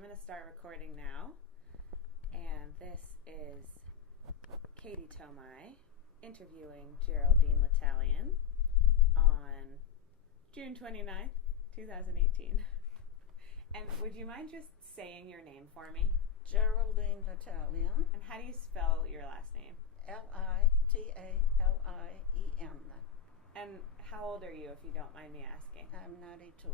I'm going to start recording now. And this is Katie Tomei interviewing Geraldine Litalien on June 29th, 2018. And would you mind just saying your name for me? Geraldine Litalien. And how do you spell your last name? Litalien. And how old are you, if you don't mind me asking? I'm 92.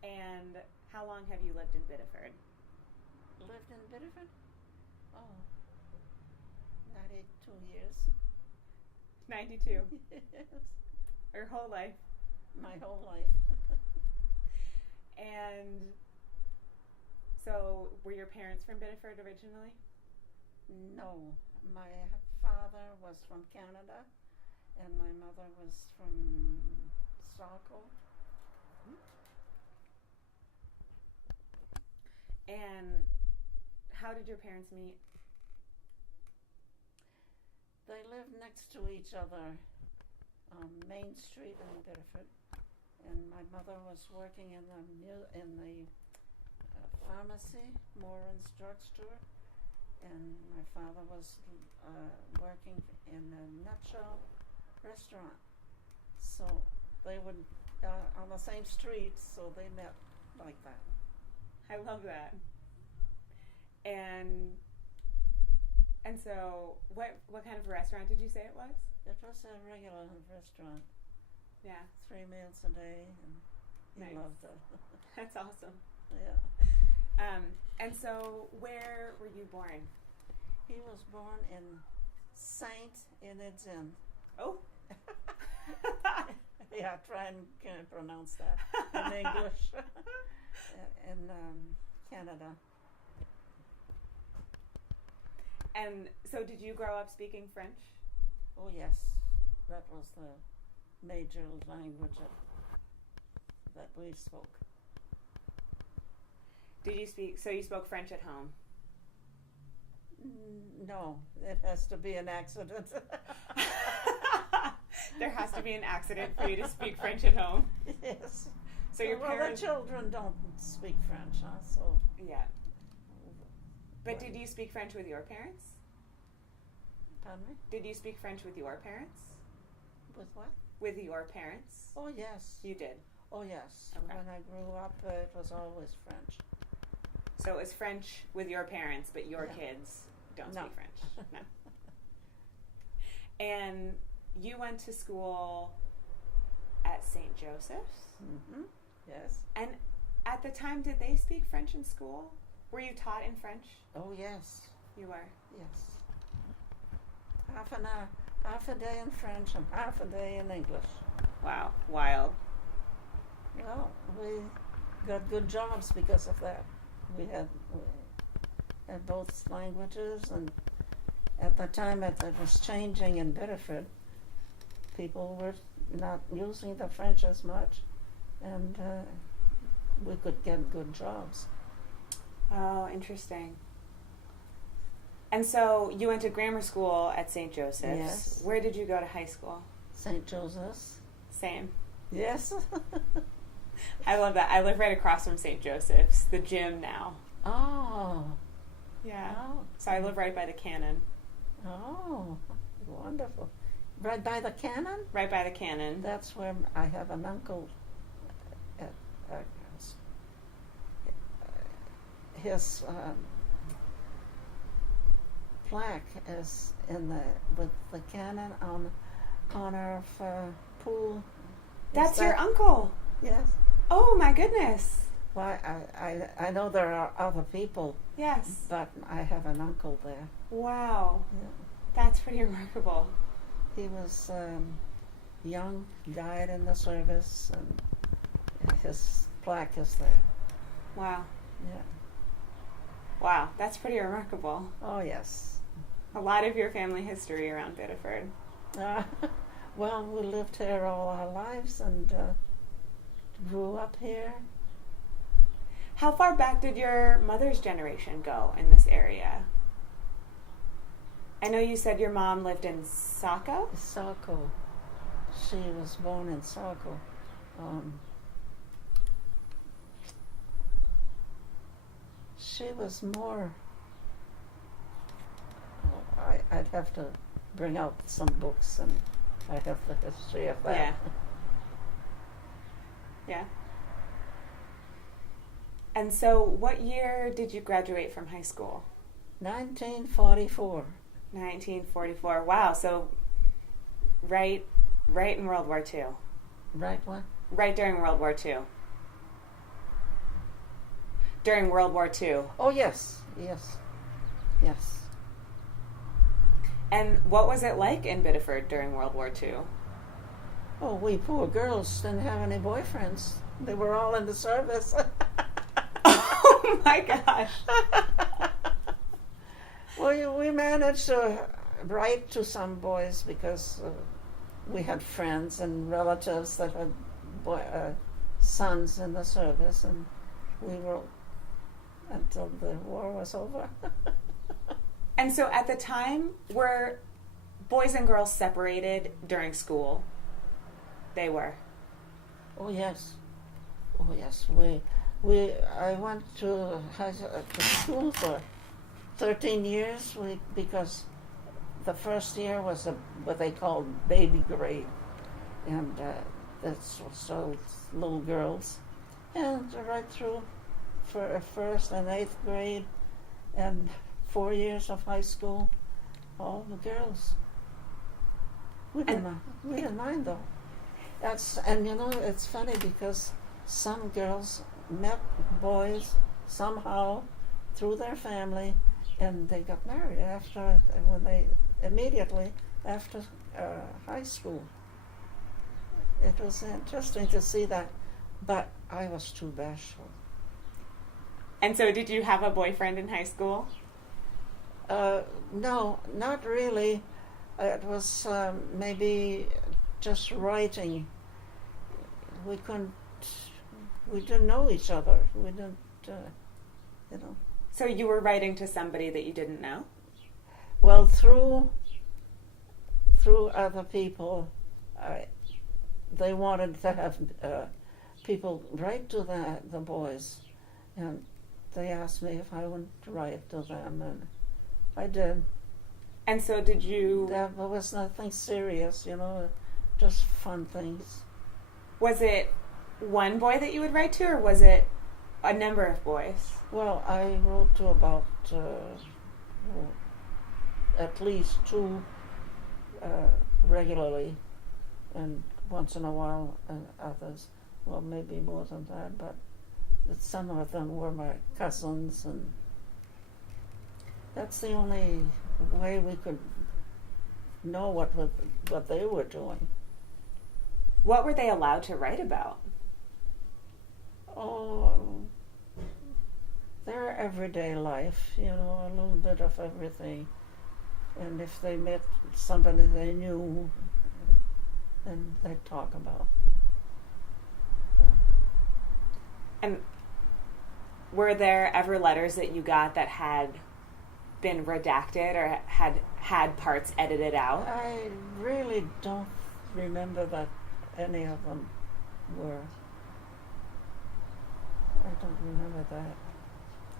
And how long have you lived in Biddeford? Lived in Biddeford? Oh, 92 years. 92. Yes. Your whole life. My whole life. And so, were your parents from Biddeford originally? No, my father was from Canada, and my mother was from Saco. And how did your parents meet? They lived next to each other on Main Street in Biddeford, and my mother was working in the pharmacy, Moran's drugstore, and my father was working in a nutshell restaurant. So they would on the same street, so they met like that. I love that. And so, what kind of restaurant did you say it was? It was a regular restaurant. Yeah. 3 meals a day, and he Nice. loved it. That's awesome. Yeah. And so, where were you born? He was born in Saint Etienne. Oh. Yeah, try and pronounce that in English. In Canada. And so, did you grow up speaking French? Oh yes, that was the major language that we spoke. Did you speak? So you spoke French at home? No, it has to be an accident. There has to be an accident for you to speak French at home. Yes. So your parents. The children don't speak French, huh? So. Yeah. But did you speak French with your parents? Pardon me? Did you speak French with your parents? With what? With your parents? Oh yes. You did? Oh yes. Okay. When I grew up, it was always French. So it was French with your parents, but your Yeah. kids don't No. speak French. No. And you went to school at St. Joseph's? Mm-hmm. Yes. And at the time, did they speak French in school? Were you taught in French? Oh yes. You were? Yes. Half a day in French and half a day in English. Wow. Wild. Well, we got good jobs because of that. We had both languages, and at the time it was changing in Biddeford. People were not using the French as much, and we could get good jobs. Oh, interesting. And so you went to grammar school at St. Joseph's. Yes. Where did you go to high school? St. Joseph's. Same. Yes. I love that. I live right across from St. Joseph's, the gym now. Oh. Yeah. Oh. So I live right by the cannon. Oh, wonderful. Right by the cannon? Right by the cannon. That's where I have an uncle. His plaque is with the cannon on the corner of Pool. That's your uncle? Yes. Oh, my goodness. Well, I know there are other people. Yes. But I have an uncle there. Wow. Yeah. That's pretty remarkable. He was young, died in the service, and his plaque is there. Wow. Yeah. Wow, that's pretty remarkable. Oh, yes. A lot of your family history around Biddeford. Well, we lived here all our lives and grew up here. How far back did your mother's generation go in this area? I know you said your mom lived in Saco? Saco. She was born in Saco. she was more. I'd have to bring out some books, and I have the history of that. Yeah. Yeah. And so, what year did you graduate from high school? 1944. 1944. Wow. So, right in World War II. Right what? Right during World War II. During World War II. Oh, yes. And what was it like in Biddeford during World War II? Oh, we poor girls didn't have any boyfriends. They were all in the service. Oh my gosh. Well, we managed to write to some boys because we had friends and relatives that had sons in the service, and we wrote until the war was over. And so at the time, were boys and girls separated during school? They were. Oh yes. I went to school for 13 years. Because the first year was what they called baby grade, and that's all little girls, and right through for first and 8th grade, and 4 years of high school, all the girls. We didn't mind though. And it's funny because some girls met boys somehow through their family, and they got married immediately after high school. It was interesting to see that, but I was too bashful. And so, did you have a boyfriend in high school? No, not really. It was maybe just writing. We didn't know each other. We didn't, So you were writing to somebody that you didn't know? Well, through other people, they wanted to have people write to the boys, and they asked me if I would write to them, and I did. And so did you... There was nothing serious, just fun things. Was it one boy that you would write to, or was it a number of boys? Well, I wrote to about at least 2 regularly, and once in a while others. Well, maybe more than that, but some of them were my cousins, and that's the only way we could know what they were doing. What were they allowed to write about? Oh, their everyday life, a little bit of everything. And if they met somebody they knew, then they'd talk about. And were there ever letters that you got that had been redacted or had parts edited out? I really don't remember that any of them were. I don't remember that.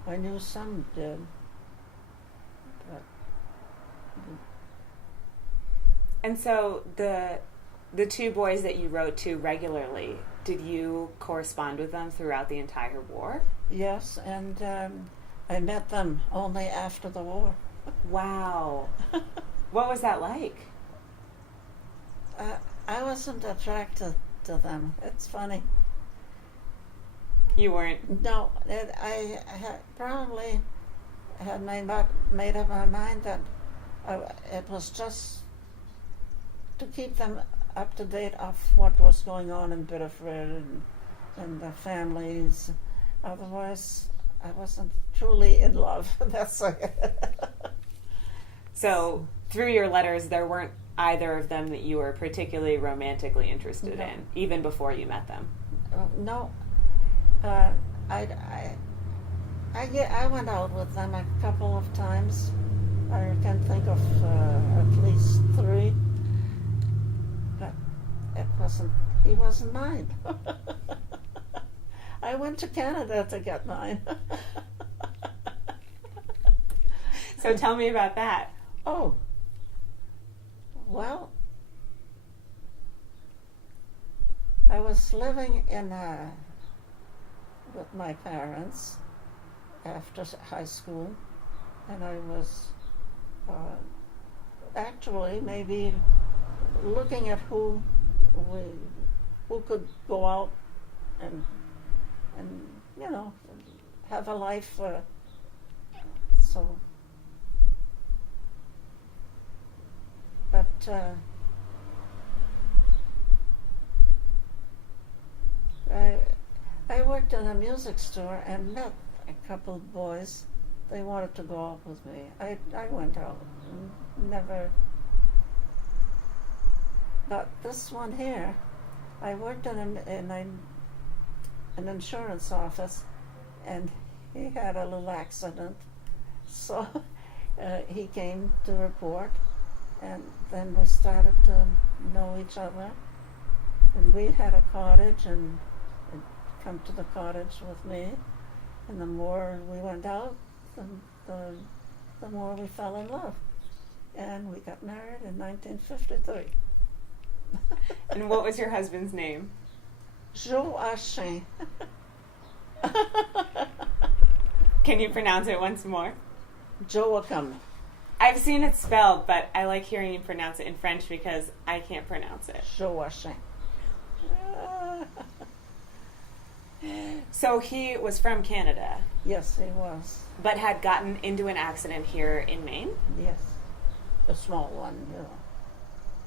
I knew some did, but... And so the 2 boys that you wrote to regularly, did you correspond with them throughout the entire war? Yes, and I met them only after the war. Wow. What was that like? I wasn't attracted to them. It's funny. You weren't? No, I had probably had made up my mind that it was just to keep them up to date of what was going on in Biddeford and the families. Otherwise, I wasn't truly in love. That's it. So, through your letters, there weren't either of them that you were particularly romantically interested in, even before you met them? No. I went out with them a couple of times. I can think of at least 3. But he wasn't mine. I went to Canada to get mine. So tell me about that. Oh, well, I was living with my parents after high school, and I was actually maybe looking at who could go out and have a life. So, but I worked in a music store and met a couple of boys. They wanted to go out with me. I went out. Never. But this one here, I worked in an insurance office, and he had a little accident. So he came to report, and then we started to know each other. And we had a cottage, and he'd come to the cottage with me. And the more we went out, the more we fell in love. And we got married in 1953. And what was your husband's name? Joachim. Can you pronounce it once more? Joachim. I've seen it spelled, but I like hearing you pronounce it in French because I can't pronounce it. Joachim. So he was from Canada? Yes, he was. But had gotten into an accident here in Maine? Yes. A small one,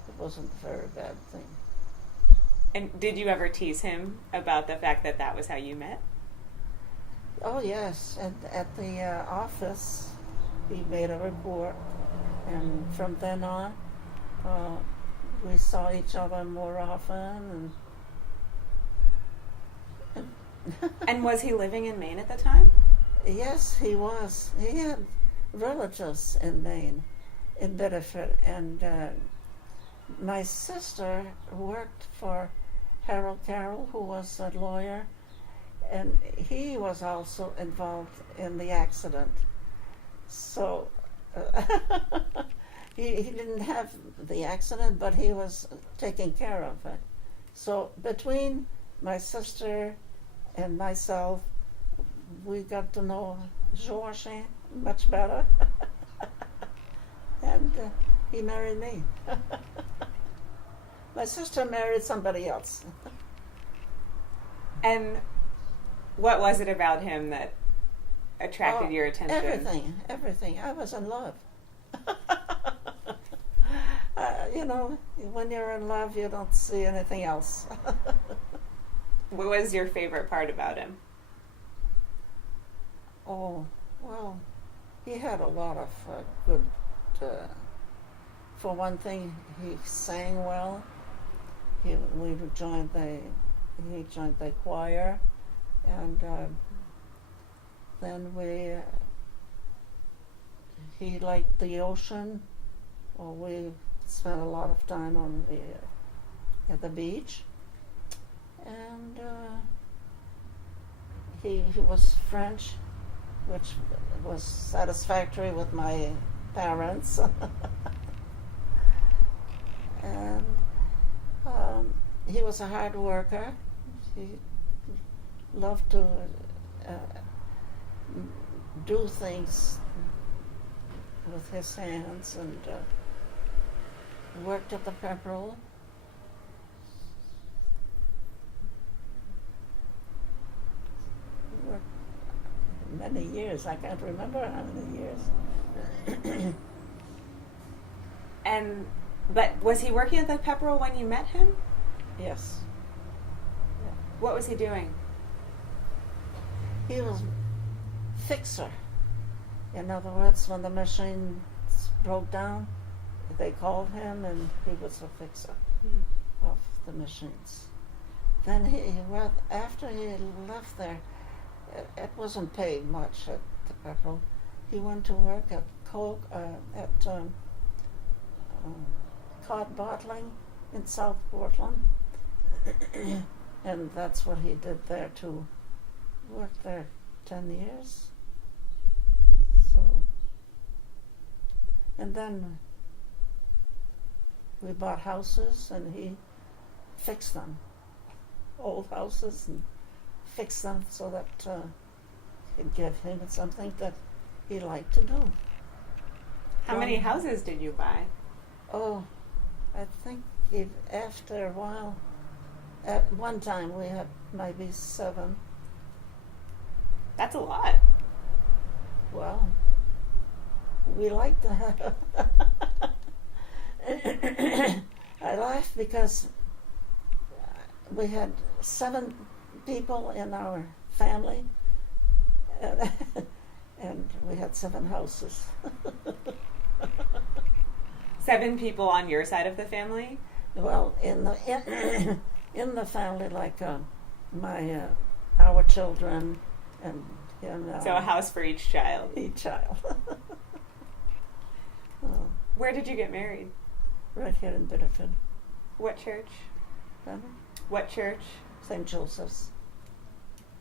It wasn't a very bad thing. And did you ever tease him about the fact that that was how you met? Oh, yes. At the office, he made a report. And from then on, we saw each other more often. And was he living in Maine at the time? Yes, he was. He had relatives in Maine, in Biddeford. And my sister worked for Harold Carroll, who was a lawyer, and he was also involved in the accident. So he didn't have the accident, but he was taking care of it. So between my sister and myself, we got to know Joachim much better. And he married me. My sister married somebody else. And what was it about him that attracted your attention? Everything. I was in love. When you're in love, you don't see anything else. What was your favorite part about him? Oh, well, he had a lot of good. For one thing, he sang well. He joined the choir, and then he liked the ocean. Well, we spent a lot of time at the beach, and he was French, which was satisfactory with my parents. And he was a hard worker. He loved to do things with his hands, and worked at the Pepperell. Worked many years. I can't remember how many years. But was he working at the Pepperell when you met him? Yes. Yeah. What was he doing? He was fixer. In other words, when the machine broke down, they called him, and he was a fixer of the machines. Then after he left there, it wasn't paid much at the Pepperell. He went to work at cod bottling in South Portland. And that's what he did there too. Worked there 10 years. So And then we bought houses, and he fixed them, old houses, and fixed them so that it'd give him something that he liked to do. How many houses did you buy? Oh, I think after a while, at one time we had maybe 7. That's a lot. Well, we like to have. I laugh because we had 7 people in our family, and we had 7 houses. 7 people on your side of the family? Well, in the family, like our children and him. So a house for each child. Each child. Where did you get married? Right here in Biddeford. What church? Remember? What church? St. Joseph's.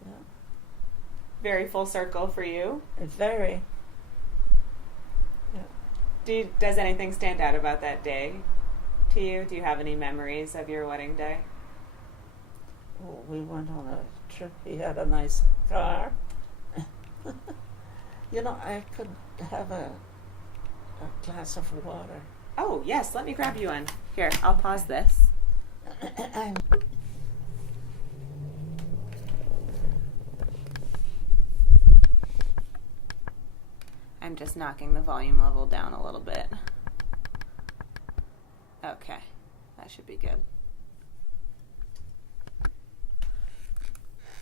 Yeah. Very full circle for you. Very. Yeah. Does anything stand out about that day to you? Do you have any memories of your wedding day? Oh, we went on a trip. He had a nice car. You know, I could have a glass of water. Oh, yes. Let me grab you one. Here, I'll pause this. I'm just knocking the volume level down a little bit. Okay, that should be good.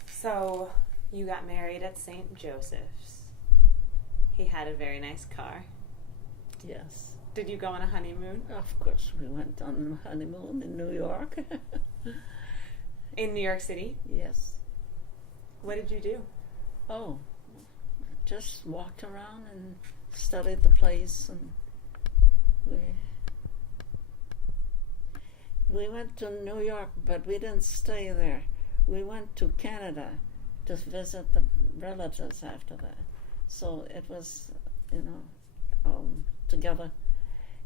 So, you got married at St. Joseph's. He had a very nice car. Yes. Did you go on a honeymoon? Of course, we went on a honeymoon in New York. In New York City? Yes. What did you do? Oh, just walked around and studied the place, and we went to New York, but we didn't stay there. We went to Canada to visit the relatives after that. So it was, together.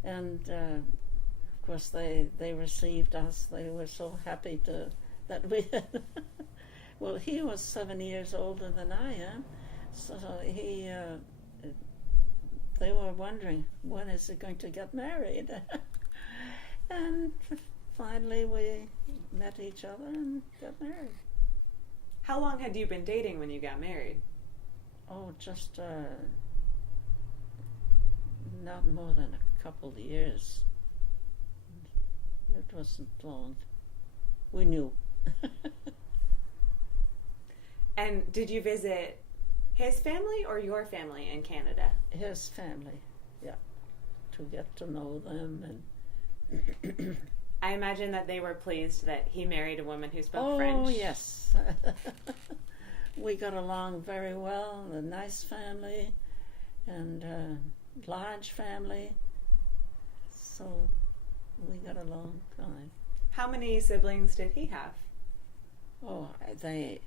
And of course they received us. They were so happy that we had. Well, he was 7 years older than I am, so they were wondering, when is he going to get married? And finally we met each other and got married. How long had you been dating when you got married? Oh, just not more than a couple of years. It wasn't long. We knew. And did you visit his family or your family in Canada? His family, yeah. To get to know them. And I imagine that they were pleased that he married a woman who spoke French. Oh, yes. We got along very well. A nice family and a large family. So we got along fine. How many siblings did he have? Oh, they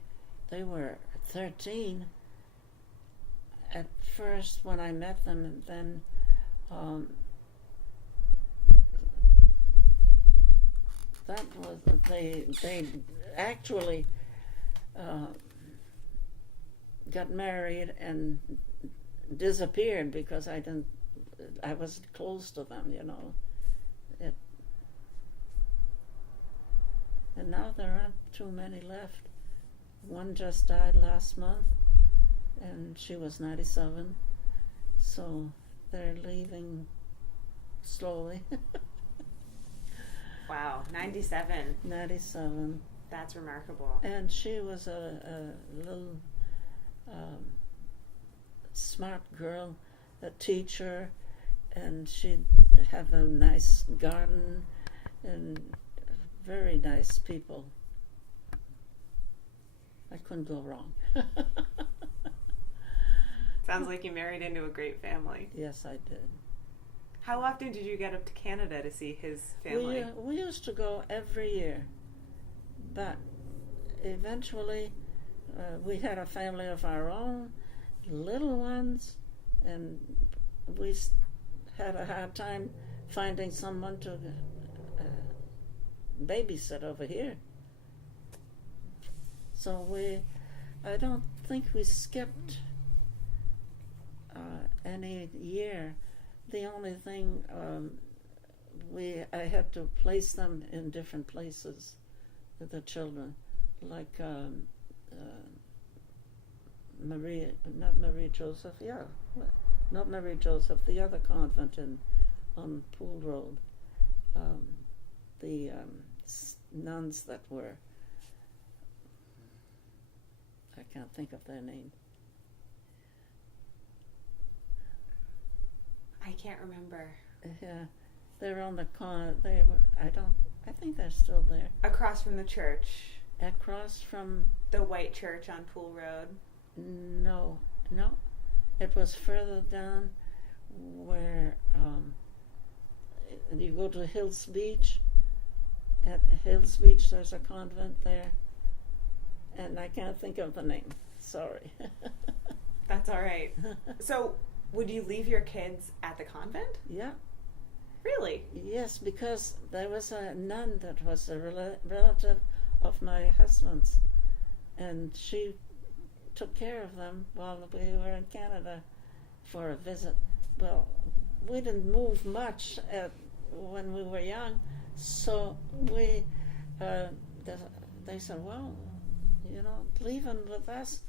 were 13 at first when I met them, and then that was they actually got married and disappeared because I wasn't close to them, and now there aren't too many left. One just died last month, and she was 97, so they're leaving slowly. Wow, 97. 97. That's remarkable. And she was a little smart girl, a teacher, and she'd have a nice garden and very nice people. I couldn't go wrong. Sounds like you married into a great family. Yes, I did. How often did you get up to Canada to see his family? We used to go every year, but eventually we had a family of our own, little ones, and we had a hard time finding someone to babysit over here. So I don't think we skipped any year. The only thing, I had to place them in different places, the children, like not Marie Joseph, not Marie Joseph, the other convent on Pool Road. The nuns that were, I can't think of their name. I can't remember. Yeah, they're on the they were. I think they're still there. Across from the church. Across from the white church on Pool Road. No, it was further down where you go to Hills Beach. At Hills Beach, there's a convent there, and I can't think of the name. Sorry. That's all right. So, would you leave your kids at the convent? Yeah. Really? Yes, because there was a nun that was a relative of my husband's, and she took care of them while we were in Canada for a visit. Well, we didn't move much when we were young, so they said, well, leave them with us.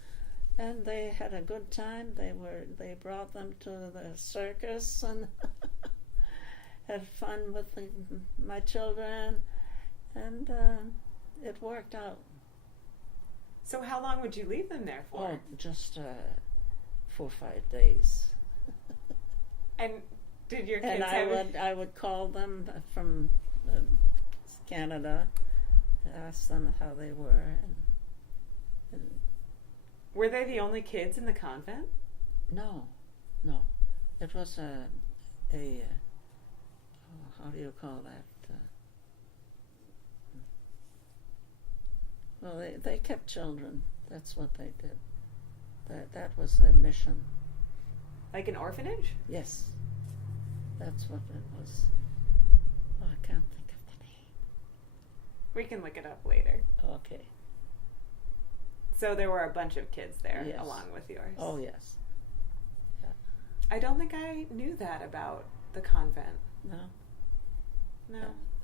And they had a good time. They brought them to the circus and had fun with my children, and it worked out. So how long would you leave them there for? Oh, just 4 or 5 days. And did your kids And I would call them from Canada, ask them how they were. And were they the only kids in the convent? No. It was a how do you call that? Well, they kept children. That's what they did. That was their mission. Like an orphanage? Yes. That's what it was. Oh, I can't think of the name. We can look it up later. Okay. So there were a bunch of kids there, yes, along with yours. Oh, yes. Yeah. I don't think I knew that about the convent. No.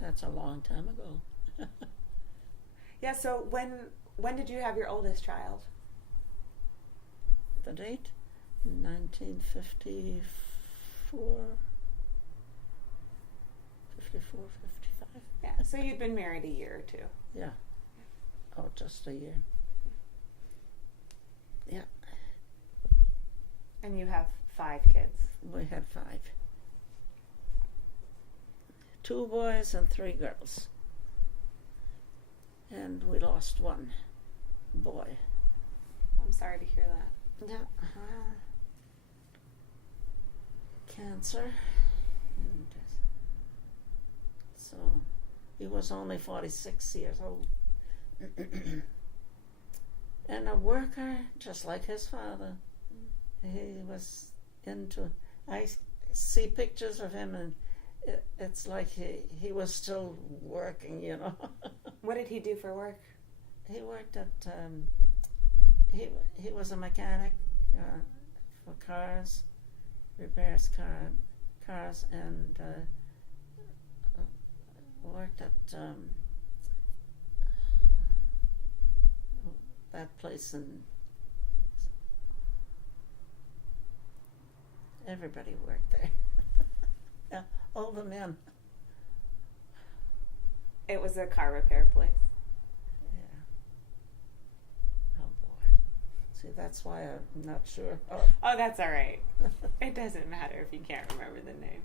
That's a long time ago. Yeah, so when did you have your oldest child? The date? 1954, 55. Yeah, so you'd been married a year or two. Yeah. Oh, just a year. Yeah. And you have 5 kids. We had 5. 2 boys and 3 girls. And we lost 1 boy. I'm sorry to hear that. Yeah. Cancer. And so he was only 46 years old. And a worker, just like his father. He was into, I see pictures of him, and it's like he was still working, What did he do for work? He worked at, he was a mechanic for cars, repairs cars, and worked at that place, and everybody worked there. Yeah, all the men. It was a car repair place. Yeah. Oh boy. See, that's why I'm not sure. Oh, that's all right. It doesn't matter if you can't remember the name.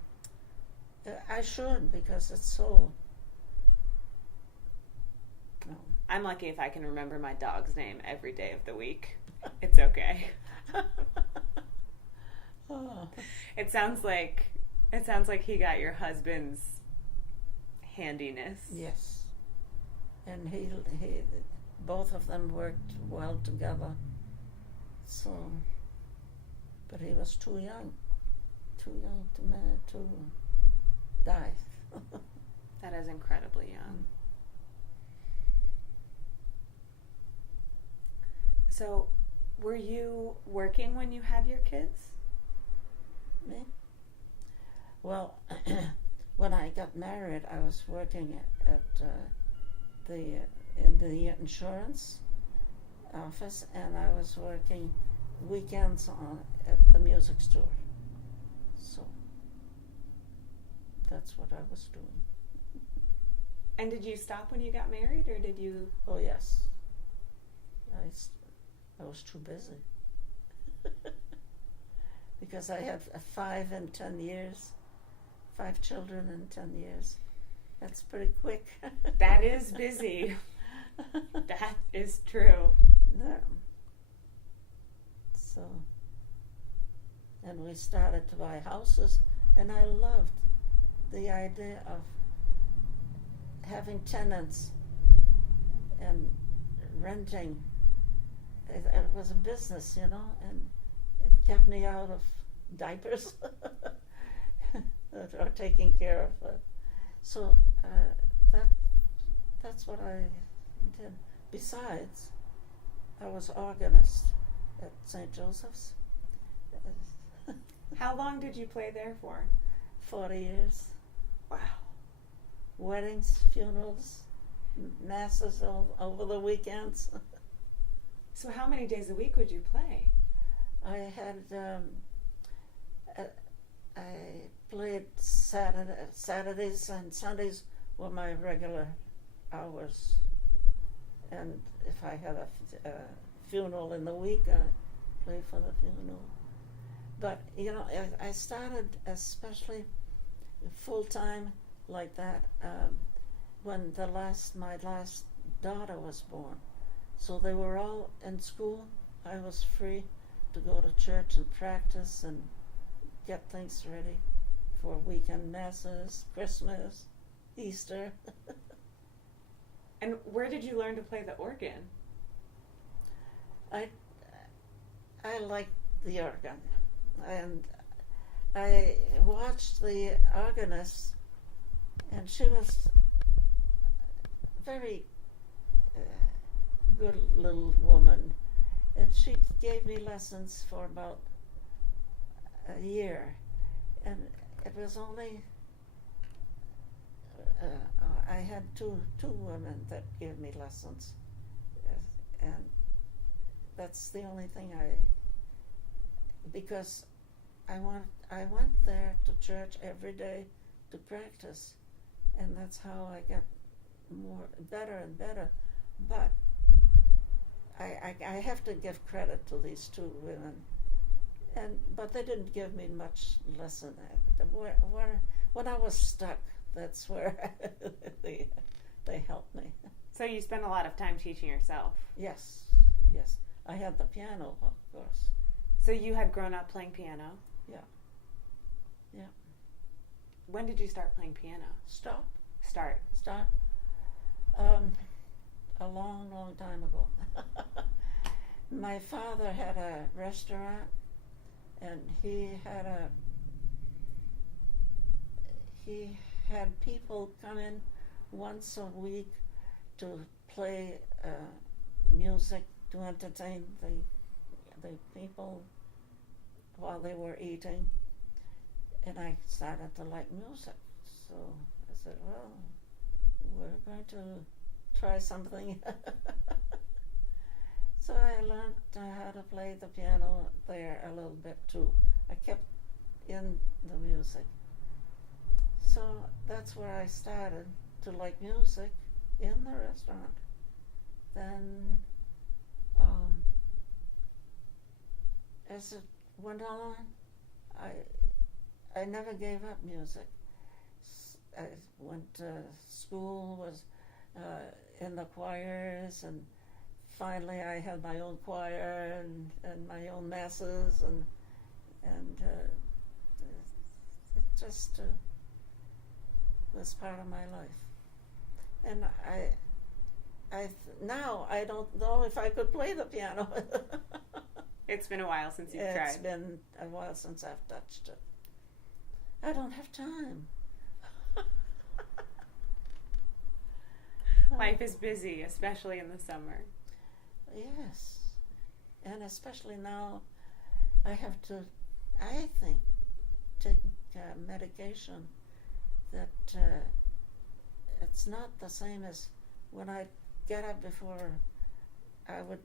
I should, because it's so. No. I'm lucky if I can remember my dog's name every day of the week. It's okay. Oh. It sounds like he got your husband's handiness. Yes. And he both of them worked well together. So, but he was too young. too young to die. That is incredibly young. So, were you working when you had your kids? Me? Well, when I got married, I was working at in the insurance office, and I was working weekends at the music store. So that's what I was doing. And did you stop when you got married, or did you? Oh yes, I was too busy because I had 5 in 10 years, 5 children in 10 years. That's pretty quick. That is busy. That is true. Yeah. So, and we started to buy houses, and I loved the idea of having tenants and renting. It was a business, and it kept me out of diapers or taking care of it. So that's what I did. Besides, I was organist at St. Joseph's. How long did you play there for? 40 years. Wow. Weddings, funerals, masses over the weekends. So how many days a week would you play? I had I played Saturdays and Sundays were my regular hours, and if I had a funeral in the week, I played for the funeral. But I started especially full time like that when my last daughter was born. So they were all in school. I was free to go to church and practice and get things ready for weekend masses, Christmas, Easter. And where did you learn to play the organ? I liked the organ, and I watched the organist, and she was very good little woman, and she gave me lessons for about a year, and it was only I had two women that gave me lessons, and that's the only thing because I went there to church every day to practice, and that's how I got better and better. But I have to give credit to these two women, but they didn't give me much lesson. When I was stuck, that's where they helped me. So you spent a lot of time teaching yourself? Yes. I had the piano, of course. So you had grown up playing piano? Yeah. When did you start playing piano? Start. A long, long time ago. My father had a restaurant, and he had people come in once a week to play music to entertain the people while they were eating, and I started to like music. So I said, well, we're going to try something. So I learned how to play the piano there a little bit too. I kept in the music. So that's where I started to like music in the restaurant. Then as it went on, I never gave up music. I went to school, was in the choirs, and finally I had my own choir and my own masses, and it just was part of my life. And now I don't know if I could play the piano. It's been a while since you've tried. It's been a while since I've touched it. I don't have time. Life is busy, especially in the summer. Yes. And especially now, I have to, I think, take medication that it's not the same as when I get up before I would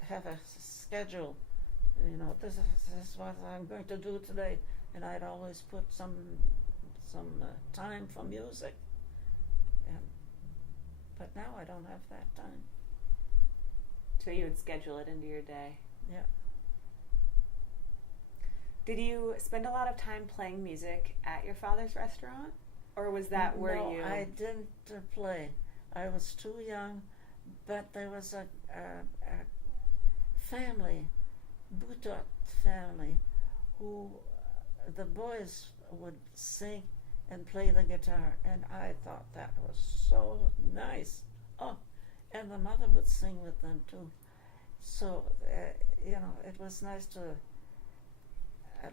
have a schedule. You know, this is what I'm going to do today, and I'd always put some time for music. But now I don't have that time. So you would schedule it into your day. Yeah. Did you spend a lot of time playing music at your father's restaurant? Or was that where you... No, I didn't play. I was too young, but there was a family, Boutot family, who the boys would sing and play the guitar, and I thought that was so nice. Oh, and the mother would sing with them too. So, it was nice to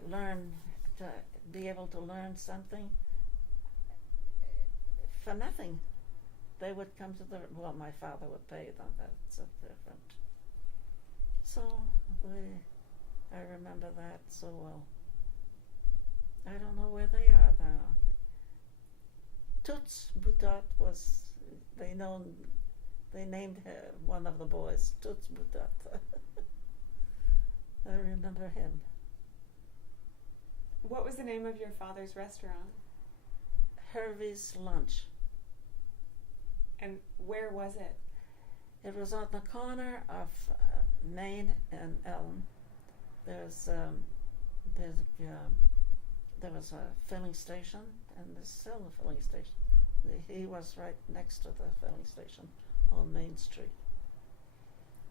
learn, to be able to learn something for nothing. They would come to my father would pay them, that's a different. So, I remember that so well. I don't know where they are now. Toots Boutot was, they named one of the boys Toots Boutot. I remember him. What was the name of your father's restaurant? Hervey's Lunch. And where was it? It was on the corner of Main and Elm. There was a filling station, and there's still a filling station. He was right next to the filling station on Main Street.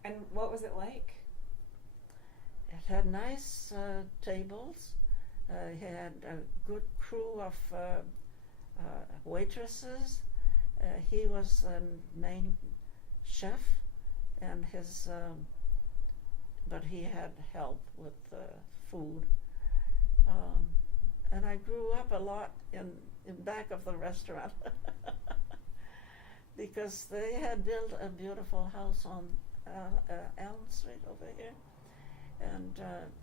And what was it like? It had nice tables. He had a good crew of waitresses. He was the main chef, and but he had help with food. And I grew up a lot in back of the restaurant because they had built a beautiful house on Elm Street over here, and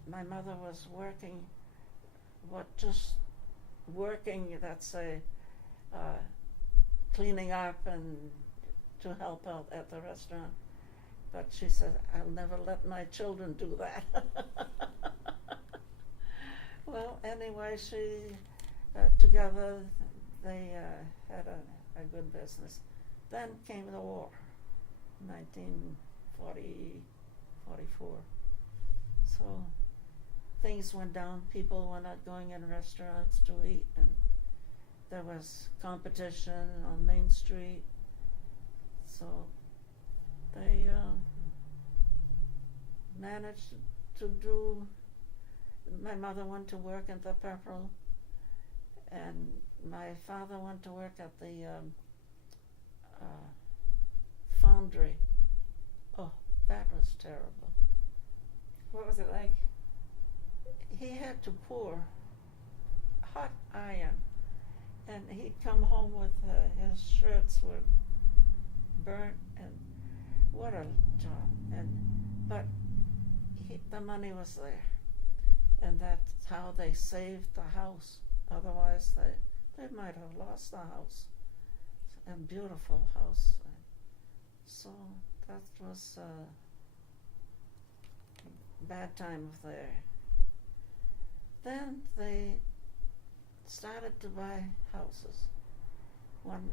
my mother was working. That's cleaning up and to help out at the restaurant. But she said, I'll never let my children do that. Well, anyway, together they had a good business. Then came the war, 1944. So things went down. People were not going in restaurants to eat, and there was competition on Main Street. So they managed to do. My mother went to work at the Pepperell, and my father went to work at the foundry. Oh, that was terrible. What was it like? He had to pour hot iron, and he'd come home with his shirts were burnt, and what a job. But the money was there, and that's how they saved the house. Otherwise, they might have lost the house. A beautiful house. So that was a bad time there. Then they started to buy houses. One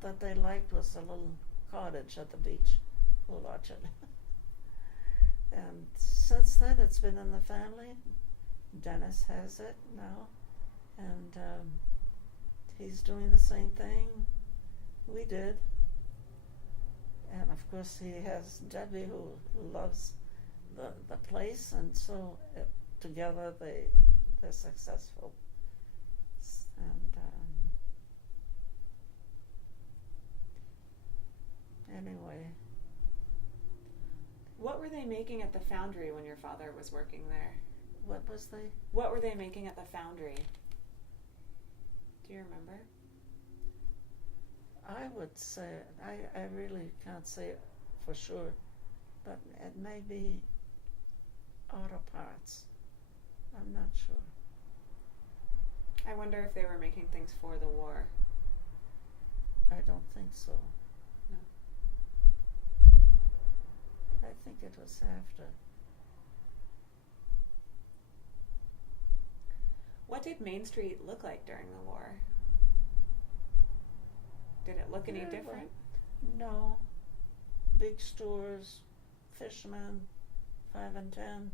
that they liked was a little cottage at the beach, a little orchard. And since then, it's been in the family. Dennis has it now, and he's doing the same thing we did. And of course, he has Debbie, who loves the place, and so together they're successful. And anyway. What were they making at the foundry when your father was working there? What was they? What were they making at the foundry? Do you remember? I would say, I really can't say it for sure, but it may be auto parts. I'm not sure. I wonder if they were making things for the war. I don't think so. No. I think it was after. What did Main Street look like during the war? Did it look any different? No. Big stores, fishermen, 5 and 10.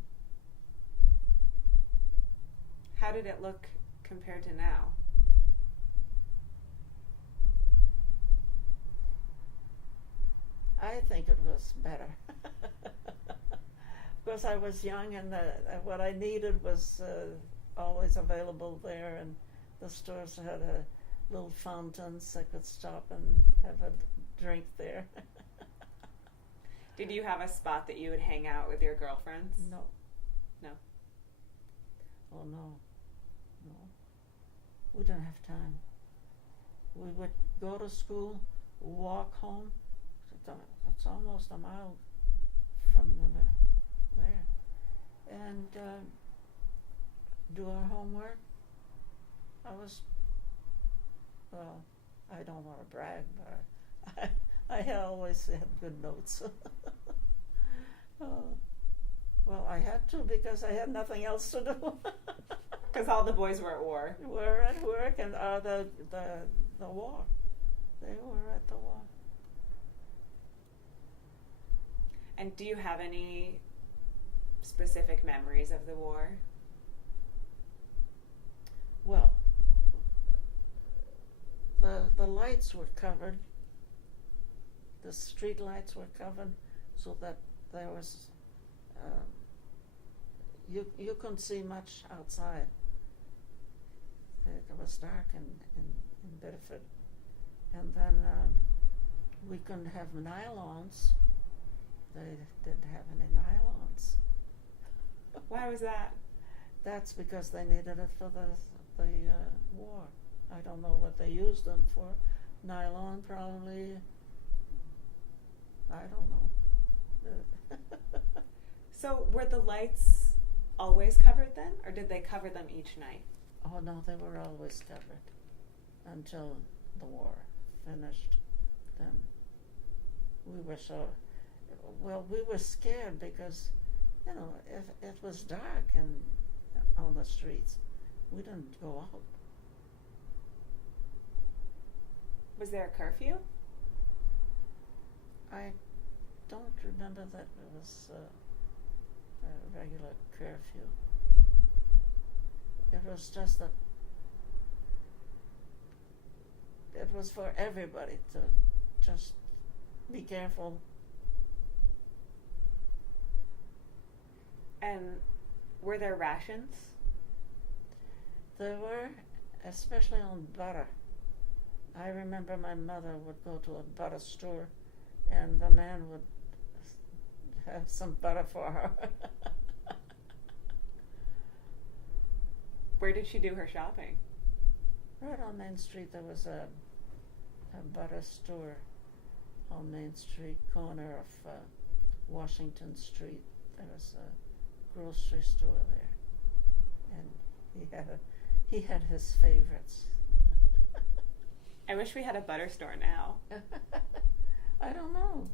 How did it look compared to now? I think it was better. Of course, I was young, and what I needed was always available there, and the stores had little fountains. I could stop and have a drink there. Did you have a spot that you would hang out with your girlfriends? No. No. Oh, no. We didn't have time. We would go to school, walk home. It's almost a mile from there. And do our homework. Well, I don't want to brag, but I always had good notes. Well, I had to because I had nothing else to do. Because all the boys were at war. Were at work and the war. They were at the war. And do you have any specific memories of the war? Well, the lights were covered. The street lights were covered so that there was you couldn't see much outside. It was dark in Bedford. And then we couldn't have nylons. They didn't have any nylons. Why was that? That's because they needed it for the war. I don't know what they used them for. Nylon, probably. I don't know. So were the lights always covered then, or did they cover them each night? Oh, no, they were always covered until the war finished. Then we were we were scared because, if it was dark and on the streets, we didn't go out. Was there a curfew? I don't remember that it was a regular curfew. It was just that it was for everybody to just be careful. And were there rations? There were, especially on butter. I remember my mother would go to a butter store and the man would have some butter for her. Where did she do her shopping? Right on Main Street there was a butter store on Main Street, corner of Washington Street. There was a grocery store there, and he had his favorites. I wish we had a butter store now. I don't know.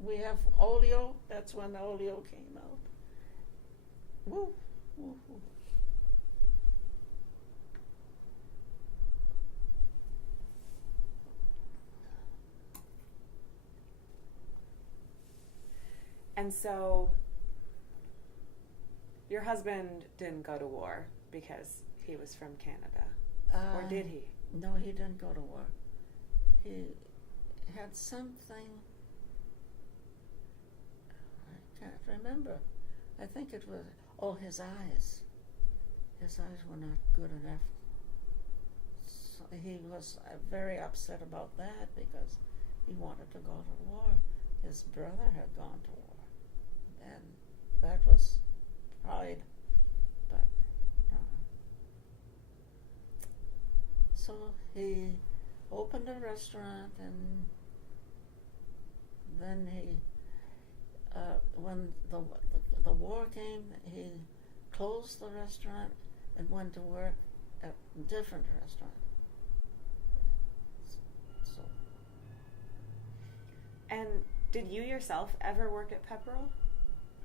We have Oleo. That's when Oleo came out. Woo, woo, woo. And so your husband didn't go to war because he was from Canada, or did he? No, he didn't go to war. He had something, I can't remember. I think it was, his eyes. His eyes were not good enough. So he was very upset about that because he wanted to go to war. His brother had gone to war. And that was pride. But so he opened a restaurant, and then he, when the war came, he closed the restaurant and went to work at a different restaurant. So. And did you yourself ever work at Pepperell?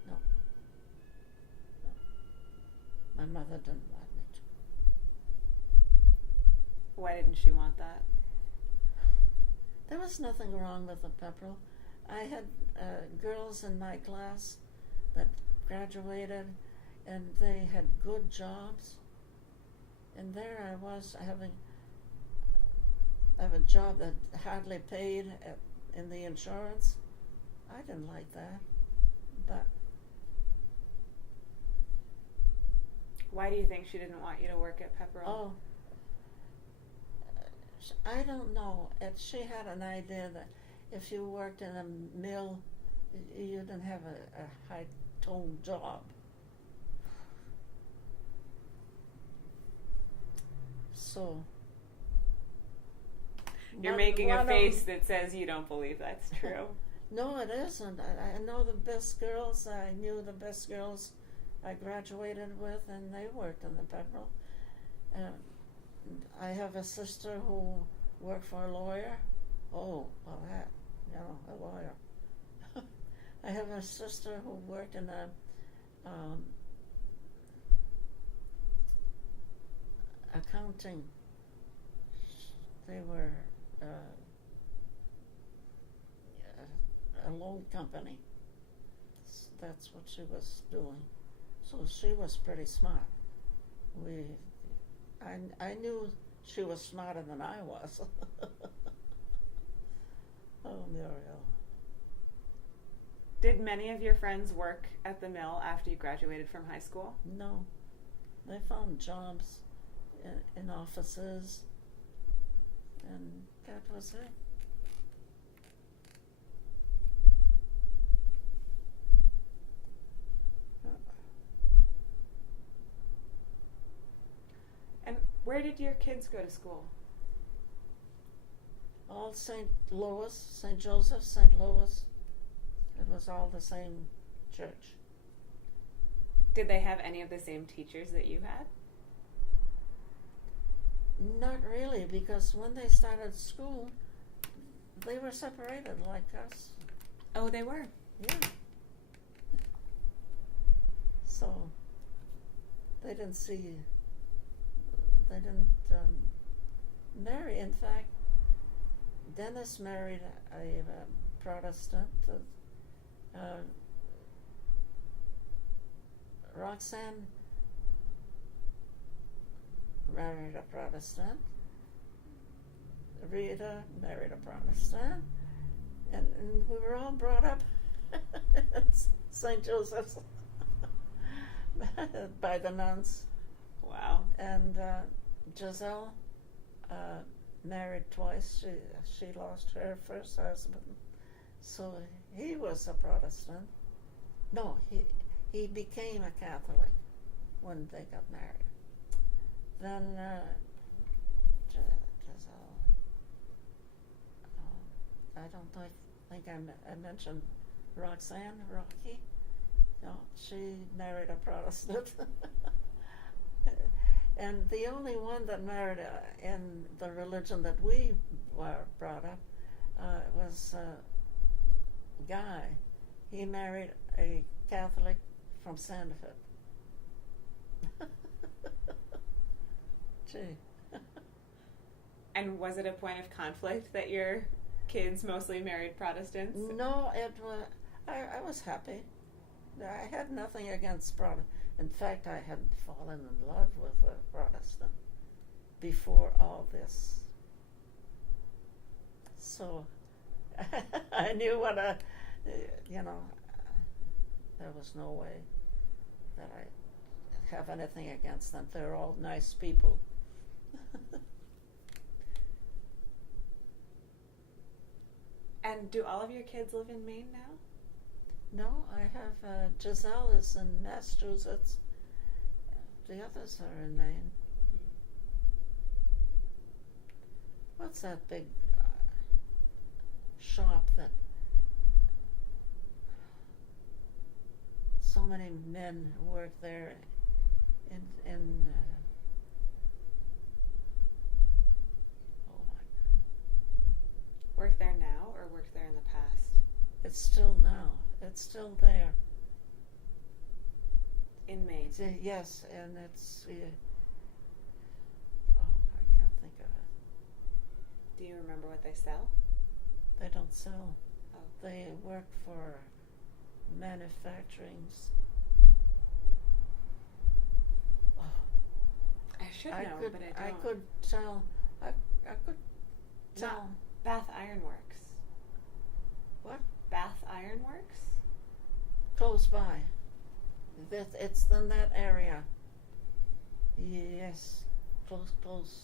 No. My mother didn't want me to. Why didn't she want that? There was nothing wrong with the Pepperell. I had girls in my class that graduated, and they had good jobs. And there I was having a job that hardly paid in the insurance. I didn't like that, but. Why do you think she didn't want you to work at Pepperell? Oh, I don't know. She had an idea that if you worked in a mill, you didn't have a high-toned job. So. You're making a face that says you don't believe that's true. No, it isn't. I know the best girls. I knew the best girls I graduated with, and they worked in the Pepperell. I have a sister who worked for a lawyer. Oh, well, that, a lawyer. I have a sister who worked in a accounting. They were a loan company. That's what she was doing. So she was pretty smart. I knew she was smarter than I was. Oh, Muriel. Did many of your friends work at the mill after you graduated from high school? No. They found jobs in offices, and that was it. And where did your kids go to school? All St. Louis, St. Joseph, St. Louis. It was all the same church. Did they have any of the same teachers that you had? Not really, because when they started school, they were separated like us. Oh, they were? Yeah. So, they didn't marry. In fact, Dennis married a Protestant. Roxanne married a Protestant. Rita married a Protestant. And we were all brought up at St. Joseph's by the nuns. Wow. And Giselle married twice. She lost her first husband. So he was a Protestant. No, he became a Catholic when they got married. Then Giselle, I don't think I mentioned Roxanne, Rocky. No, she married a Protestant. And the only one that married in the religion that we were brought up was Guy. He married a Catholic from Sandford. Gee. And was it a point of conflict that your kids mostly married Protestants? No, it was. I was happy. I had nothing against Protestant. In fact, I had fallen in love with a Protestant before all this. So I knew what there was no way that I have anything against them. They're all nice people. And do all of your kids live in Maine now? No, I have Giselle is in Massachusetts. The others are in Maine. what's that big shop that so many men work there in oh my God. Work there now or work there in the past? It's still now. It's still there. In Maine? Yes, and it's oh, I can't think of it. Do you remember what they sell? They don't sell. Oh. They work for manufacturings. Oh, I should know, but I don't. I could tell. I could tell. Not Bath Ironworks. What? Bath Ironworks? Close by. It's in that area. Yes, close.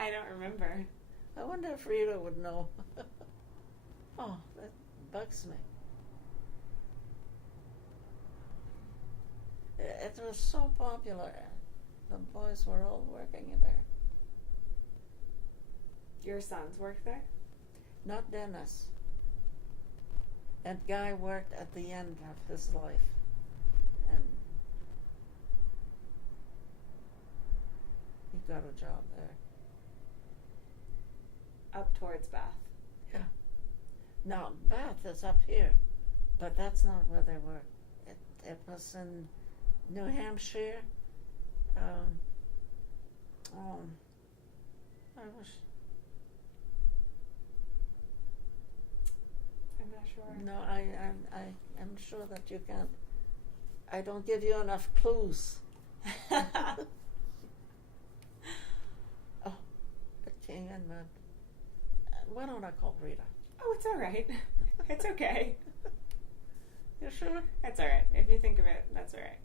I don't remember. I wonder if Rita would know. Oh, that bugs me. It was so popular. The boys were all working in there. Your sons work there? Not Dennis. And Guy worked at the end of his life. And he got a job there. Up towards Bath. Yeah. Now, Bath is up here, but that's not where they were. It was in New Hampshire. I wish. I'm not sure. No, I'm sure that you can't. I don't give you enough clues. Oh, it came in. Why don't I call Rita? Oh, it's all right. It's okay. You sure? It's all right. If you think of it, that's all right.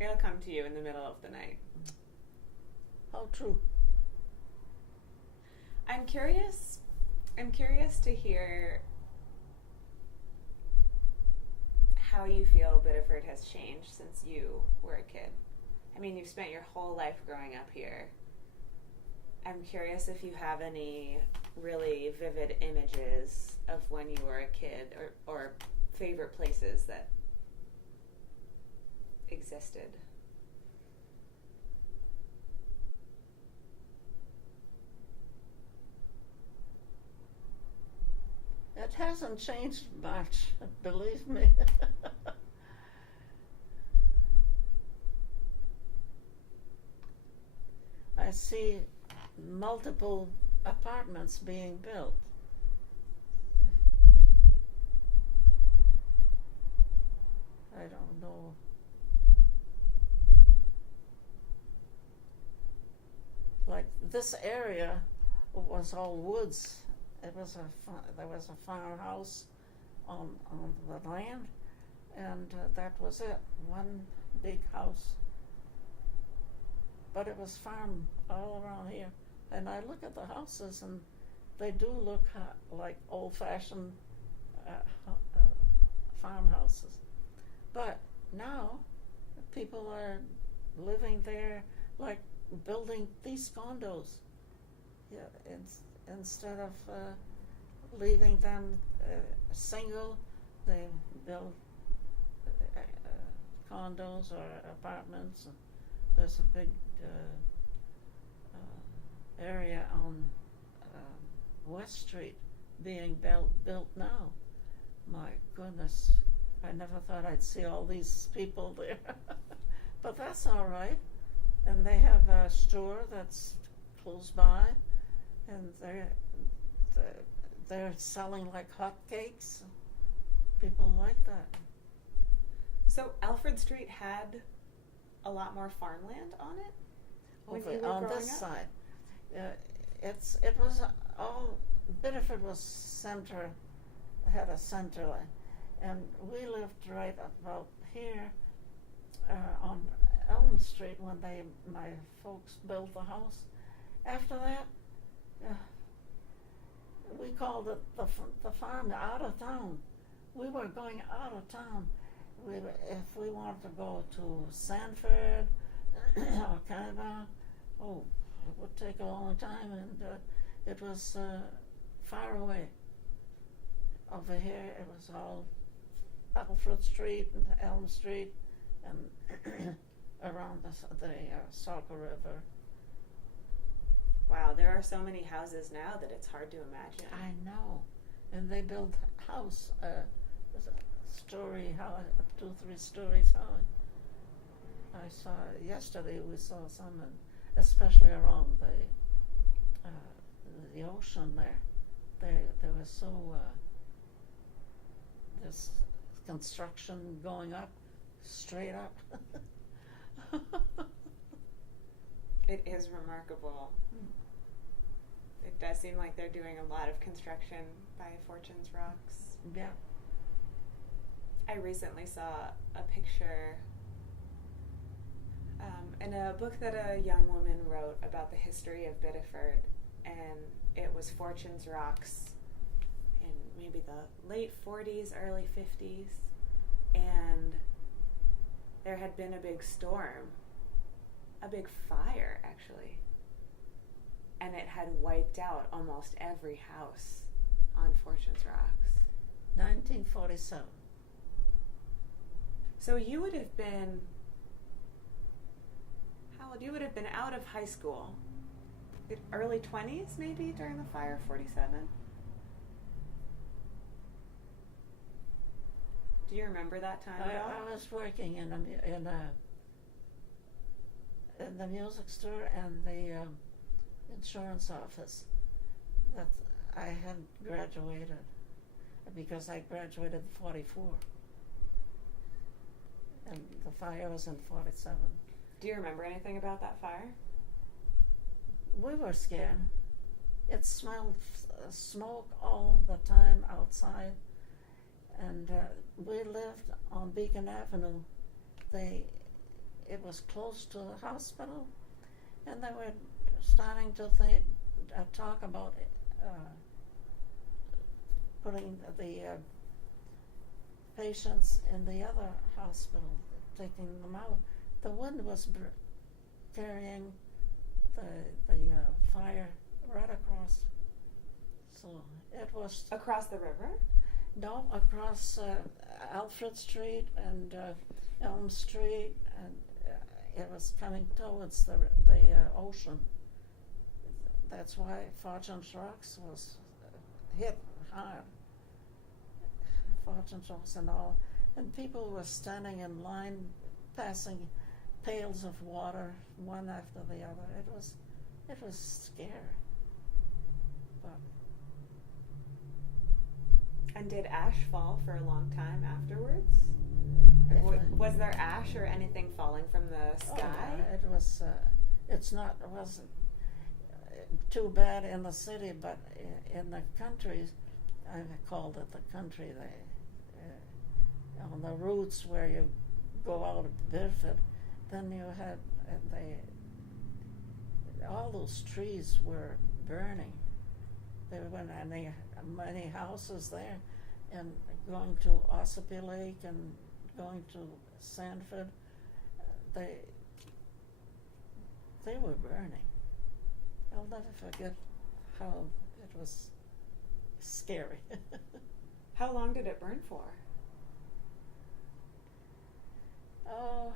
It'll come to you in the middle of the night. How true? I'm curious to hear how you feel Biddeford has changed since you were a kid. I mean, you've spent your whole life growing up here. I'm curious if you have any really vivid images of when you were a kid or favorite places that existed. It hasn't changed much, believe me. I see multiple apartments being built. I don't know. Like this area was all woods. There was a farmhouse on the land, and that was it. One big house. But it was farm all around here. And I look at the houses, and they do look like old-fashioned farmhouses. But now, people are living there, like building these condos. Yeah, instead of leaving them single, they build condos or apartments. There's a big area on West Street being built now. My goodness, I never thought I'd see all these people there. But that's all right. And they have a store that's close by, and they're selling like hotcakes. People like that. So Alfred Street had a lot more farmland on it when you were on growing this up? side. It was all Biddeford was had a center line, and we lived right about here on Elm Street when my folks built the house. After that, we called it the farm out of town. We were going out of town. If we wanted to go to Sanford or Canada, it would take a long time, and it was far away. Over here, it was all Alfred Street and Elm Street, and around the Saco River. Wow, there are so many houses now that it's hard to imagine. I know, and they built house, story house, 2-3 stories high. I saw yesterday. We saw some, especially around the ocean there. There was so this construction going up, straight up. It is remarkable. It does seem like they're doing a lot of construction by Fortune's Rocks. Yeah. I recently saw a picture in a book that a young woman wrote about the history of Biddeford, and it was Fortune's Rocks in maybe the late 40s, early 50s, and there had been a big storm, a big fire actually, and it had wiped out almost every house on Fortune's Rocks. 1947. So you would have been, how old? You would have been out of high school, early 20s maybe, during the fire of 47. Do you remember that time at all? I was working in the music store and the insurance office. That I hadn't graduated, because I graduated in 44, and the fire was in 47. Do you remember anything about that fire? We were scared. It smelled smoke all the time outside, and we lived on Beacon Avenue. It was close to the hospital, and they were starting to talk about putting the patients in the other hospital, taking them out. The wind was carrying the fire right across. So it was across the river? No, across Alfred Street and Elm Street, and it was coming towards the ocean. That's why Fortune's Rocks was hit hard. Fortune's Rocks and all, and people were standing in line, passing pails of water one after the other. It was scary. But and did ash fall for a long time afterwards? Was there ash or anything falling from the sky? Oh, it was. It wasn't too bad in the city, but in the country, I called it the country. On the routes where you go out of Biddeford, then you had all those trees were burning. There weren't many houses there, and going to Ossipee Lake and going to Sanford, they were burning. I'll never forget how it was scary. How long did it burn for? Oh,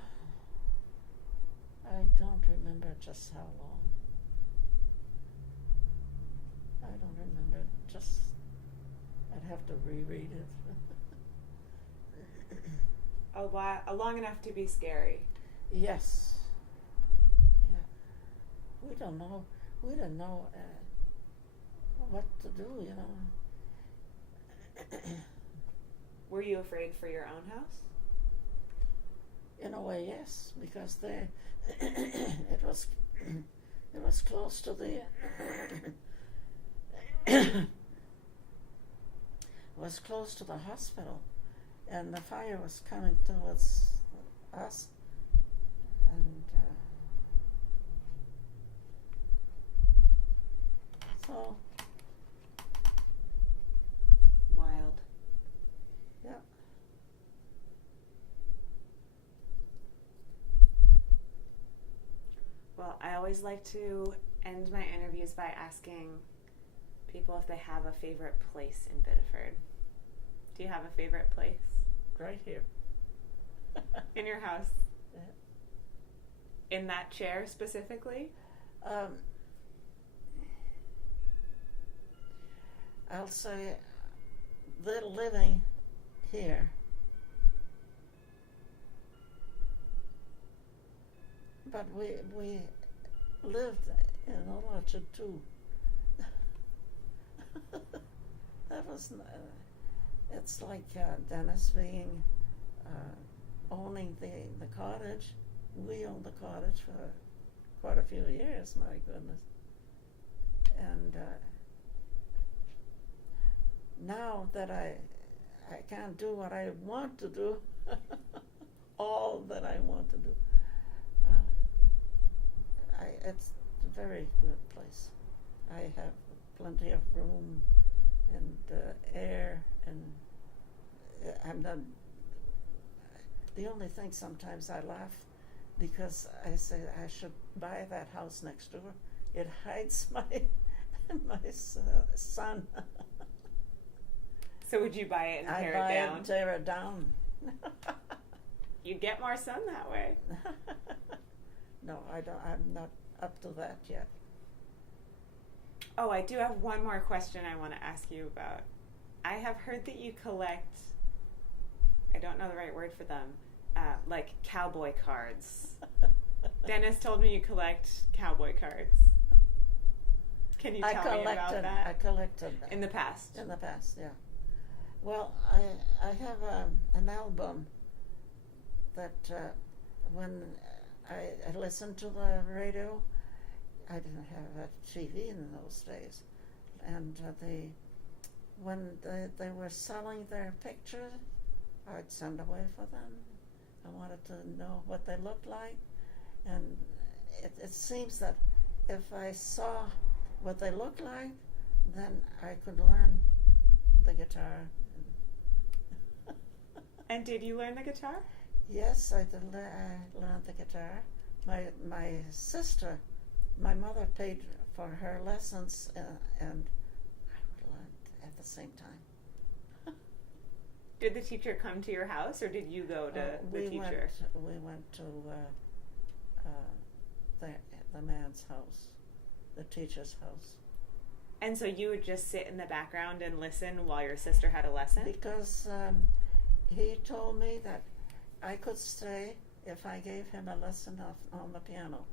I don't remember just how long. I don't remember. I'd have to reread it. Long enough to be scary. Yes. Yeah. We didn't know what to do, you know. Were you afraid for your own house? In a way, yes, because it was close to the was close to the hospital, and the fire was coming towards us, and so wild. Yeah. Well, I always like to end my interviews by asking people if they have a favorite place in Biddeford. Do you have a favorite place? Right here. In your house? Yeah. In that chair specifically? I'll say they're living here. But we lived in Orchard too. That was, it's like Dennis being, owning the cottage. We owned the cottage for quite a few years, my goodness. And now that I can't do what I want to do, all that I want to do, it's a very good place. I have plenty of room and air, and I'm not. The only thing sometimes I laugh because I say I should buy that house next door. It hides my son. So would you buy it and tear it down? I'd tear it down. You'd get more sun that way. No, I don't. I'm not up to that yet. Oh, I do have one more question I want to ask you about. I have heard that you collect, I don't know the right word for them, like cowboy cards. Dennis told me you collect cowboy cards. Can you tell me about that? I collected in the past. In the past, yeah. Well, I have an album that when I listened to the radio, I didn't have a TV in those days, and when they were selling their pictures, I'd send away for them. I wanted to know what they looked like, and it seems that if I saw what they looked like, then I could learn the guitar. And did you learn the guitar? Yes, I learned the guitar. My sister, my mother paid for her lessons, and I learned at the same time. Did the teacher come to your house, or did you go to the teacher? We went to the man's house, the teacher's house. And so you would just sit in the background and listen while your sister had a lesson? Because he told me that I could stay if I gave him a lesson on the piano.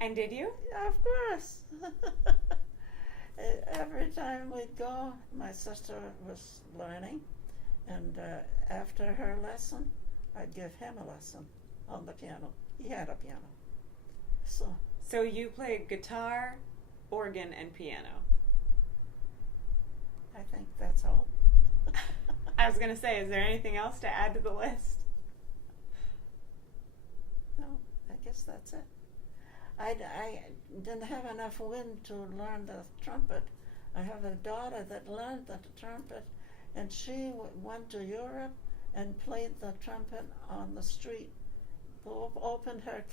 And did you? Of course. Every time we'd go, my sister was learning, and after her lesson, I'd give him a lesson on the piano. He had a piano. So you played guitar, organ, and piano. I think that's all. I was going to say, is there anything else to add to the list? No, I guess that's it. I didn't have enough wind to learn the trumpet. I have a daughter that learned the trumpet, and she went to Europe and played the trumpet on the street. Opened her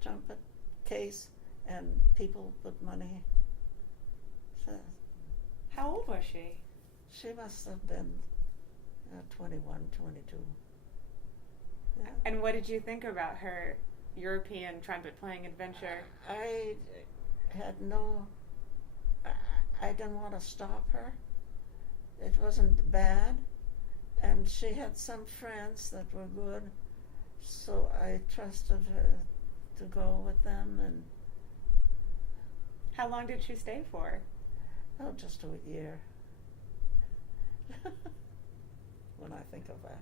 trumpet case, and people put money. So, how old was she? She must have been 21, 22. Yeah. And what did you think about her European trumpet playing adventure? I didn't want to stop her. It wasn't bad, and she had some friends that were good, so I trusted her to go with them. And how long did she stay for? Oh, just a year. When I think of that.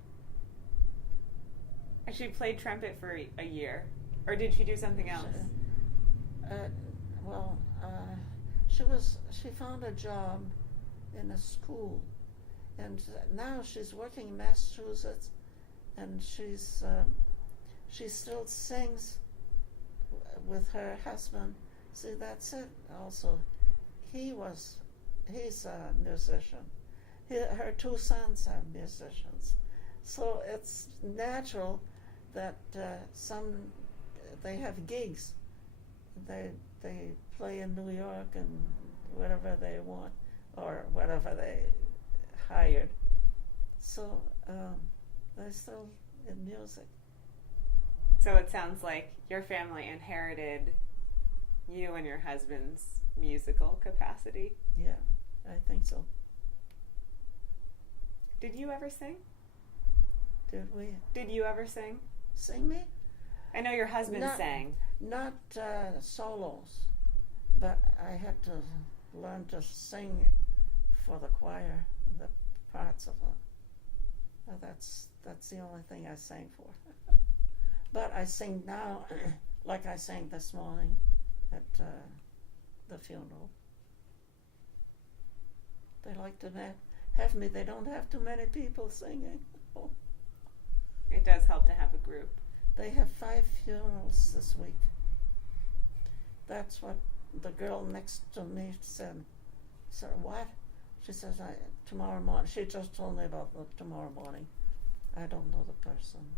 And she played trumpet for a year, or did she do something else? She found a job in a school, and now she's working in Massachusetts, and she still sings with her husband. See, that's it. Also, he's a musician. Her two sons are musicians, so it's natural that they have gigs. They they play in New York and whatever they want or whatever they hired. So they're still in music. So it sounds like your family inherited you and your husband's musical capacity. Yeah, I think so. Did you ever sing? Did we Did you ever sing? sing me? I know your husband sang. Not solos, but I had to learn to sing for the choir, the parts of it. That's the only thing I sang for. But I sing now, like I sang this morning at the funeral. They like to have me. They don't have too many people singing. It does help to have a group. They have 5 funerals this week. That's what the girl next to me said. I said, what? She says, tomorrow morning. She just told me about tomorrow morning. I don't know the person.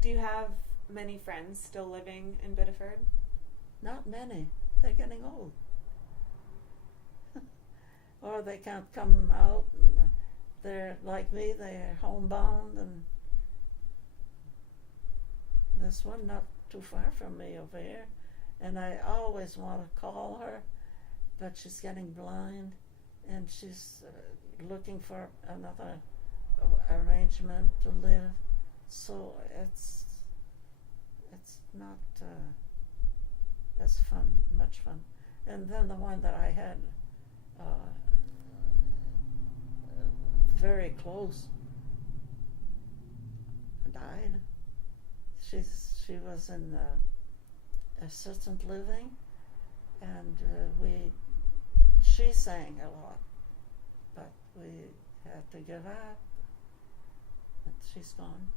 Do you have many friends still living in Biddeford? Not many. They're getting old. Or they can't come out. And they're like me. They're homebound. And this one not too far from me over here. And I always want to call her, but she's getting blind. And she's looking for another arrangement to live. So it's not as much fun. And then the one that I had very close died. She was in assistant living, and she sang a lot, but we had to give up. And she's gone.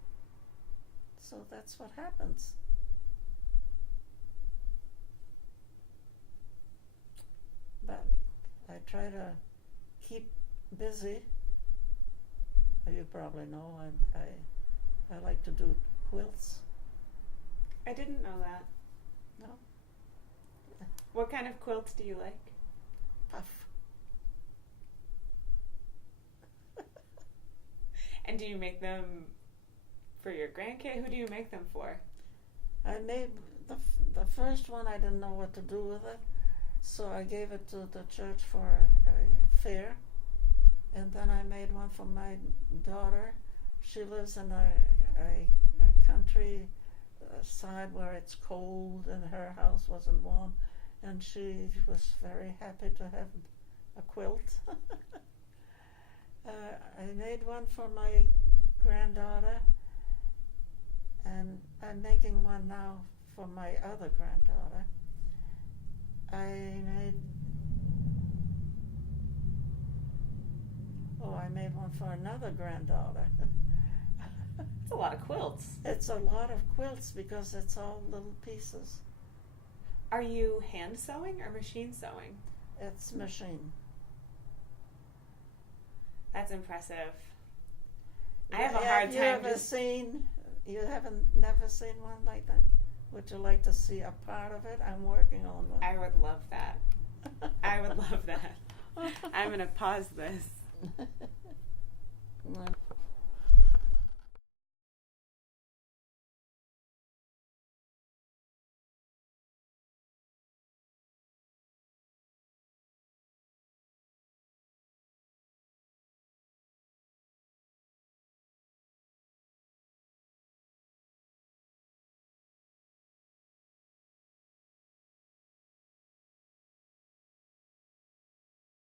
So that's what happens. But I try to keep busy. You probably know I like to do quilts. I didn't know that. No? What kind of quilts do you like? Puff. And do you make them for your grandkid? Who do you make them for? I made the first one. I didn't know what to do with it, so I gave it to the church for a fair. And then I made one for my daughter. She lives in a country side where it's cold and her house wasn't warm, and she was very happy to have a quilt. I made one for my granddaughter, and I'm making one now for my other granddaughter. I made one for another granddaughter. It's a lot of quilts. It's a lot of quilts because it's all little pieces. Are you hand sewing or machine sewing? It's machine. That's impressive. I have a hard time. You haven't never seen one like that? Would you like to see a part of it? I'm working on one. I would love that. I would love that. I'm going to pause this.